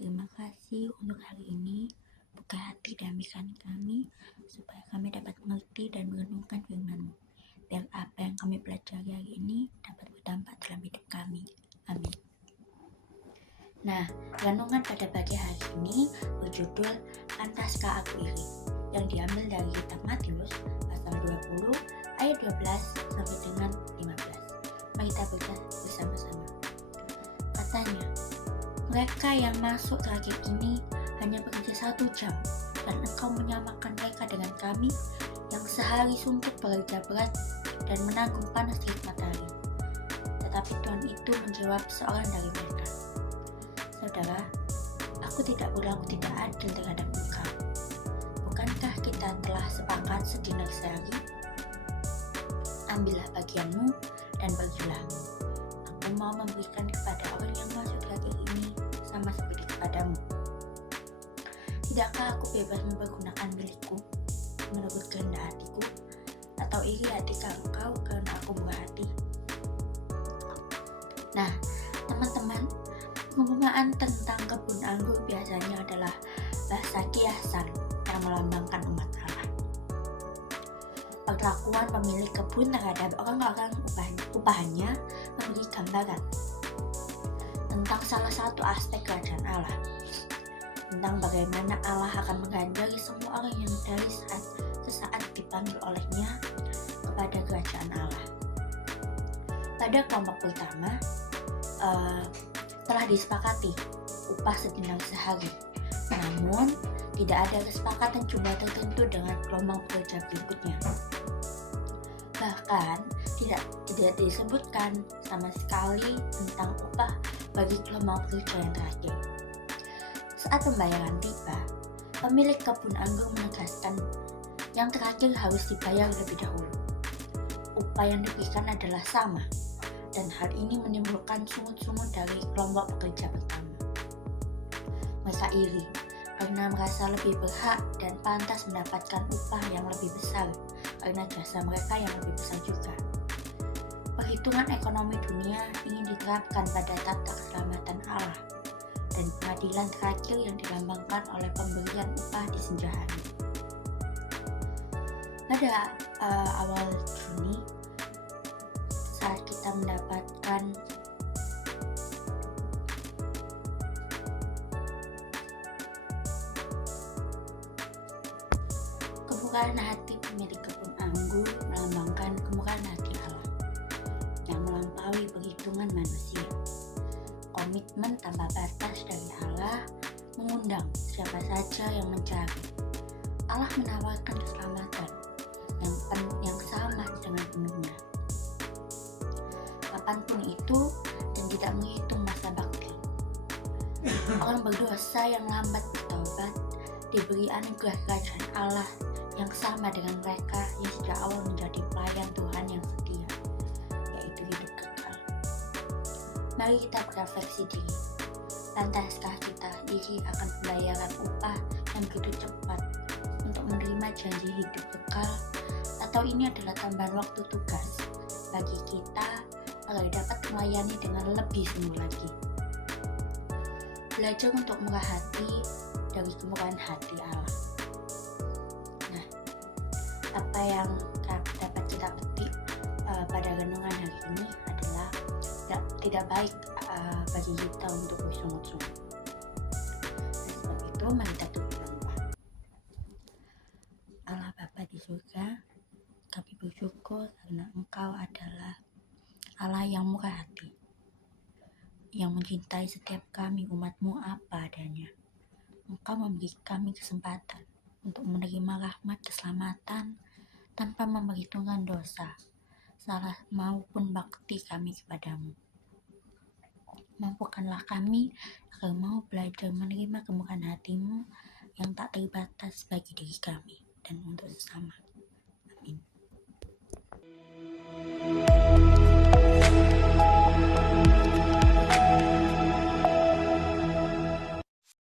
Terima kasih untuk hari ini. Buka hati dan pikiran kami, supaya kami dapat mengerti dan merenungkan firman-Mu. Biar apa yang kami pelajari hari ini dapat berdampak dalam hidup kami. Amin. Nah, renungan pada pagi hari ini berjudul Pantaskah Aku Iri, yang diambil dari kitab Matius pasal 20 ayat 12 sampai dengan 15. Mari kita baca bersama-sama. Katanya, mereka yang masuk terakhir ini hanya bekerja 1 jam, dan engkau menyamakan mereka dengan kami yang sehari suntuk bekerja berat dan menanggung panas terik matahari. Tetapi Tuhan itu menjawab seorang dari mereka, Saudara, aku tidak berlaku tidak adil terhadap engkau. Bukankah kita telah sepakat sedinar sehari? Ambillah bagianmu dan pergilah. Aku mau memberikan kepada orang yang masuk terakhir ini sama seperti kepadamu. Tidakkah aku bebas mempergunakan milikku menurut kehendak hatiku, atau iri hatikah engkau karena aku murah hati? Nah, teman-teman, pengumpamaan tentang kebun anggur biasanya adalah bahasa kiasan yang melambangkan umat Allah. Perlakuan pemilik kebun terhadap orang-orang upahannya memberi gambaran tentang salah satu aspek kerajaan Allah, tentang bagaimana Allah akan mengganjari semua orang yang dari sesaat dipanggil olehnya kepada kerajaan Allah. Pada kelompok pertama, telah disepakati upah sedinar sehari, namun tidak ada kesepakatan jumlah tertentu dengan gelombang pekerja berikutnya. Bahkan tidak disebutkan sama sekali tentang upah bagi gelombang pekerja yang terakhir. Saat pembayaran tiba, pemilik kebun anggur menegaskan yang terakhir harus dibayar lebih dahulu. Upah yang diberikan adalah sama, dan hal ini menimbulkan sungut-sungut dari kelompok pekerja pertama. Mereka iri karena merasa lebih berhak dan pantas mendapatkan upah yang lebih besar karena jasa mereka yang lebih besar juga. Perhitungan ekonomi dunia ingin diterapkan pada tata keselamatan Allah dan pengadilan terakhir yang dilambangkan oleh pemberian upah di senja hari. Pada awal Juni, saat kita mendapatkan kemurahan hati pemilik kebun anggur melambangkan kemurahan hati Allah yang melampaui perhitungan manusia. Komitmen tanpa batas dari Allah mengundang siapa saja yang mencari. Allah menawarkan keselamatan yang sama dengan penuhnya, kapanpun itu, dan tidak menghitung masa bakti. Orang berdosa yang lambat bertaubat diberi anugerah kerajaan Allah yang sama dengan mereka yang sejak awal menjadi pelayan Tuhan yang setia, yaitu hidup kekal. Mari kita berefleksi diri. Pantaskah kita iri akan pembayaran upah yang begitu cepat untuk menerima janji hidup kekal, atau ini adalah tambahan waktu tugas bagi kita agar dapat melayani dengan lebih sungguh lagi? Belajar untuk murah hati dari kemurahan hati Allah. Nah, apa yang dapat kita petik pada renungan hari ini adalah tidak baik bagi kita untuk bersungut-sungut. Sebab itu, mari kita berdoa. Allah Bapa di surga, kami bersyukur karena Engkau adalah Allah yang murah hati, yang mencintai setiap kami umat-Mu apa adanya. Engkau memberi kami kesempatan untuk menerima rahmat keselamatan tanpa memperhitungkan dosa, salah maupun bakti kami kepadamu. Mampukanlah kami agar mau belajar menerima kemurahan hati-Mu yang tak terbatas bagi diri kami dan untuk sesama.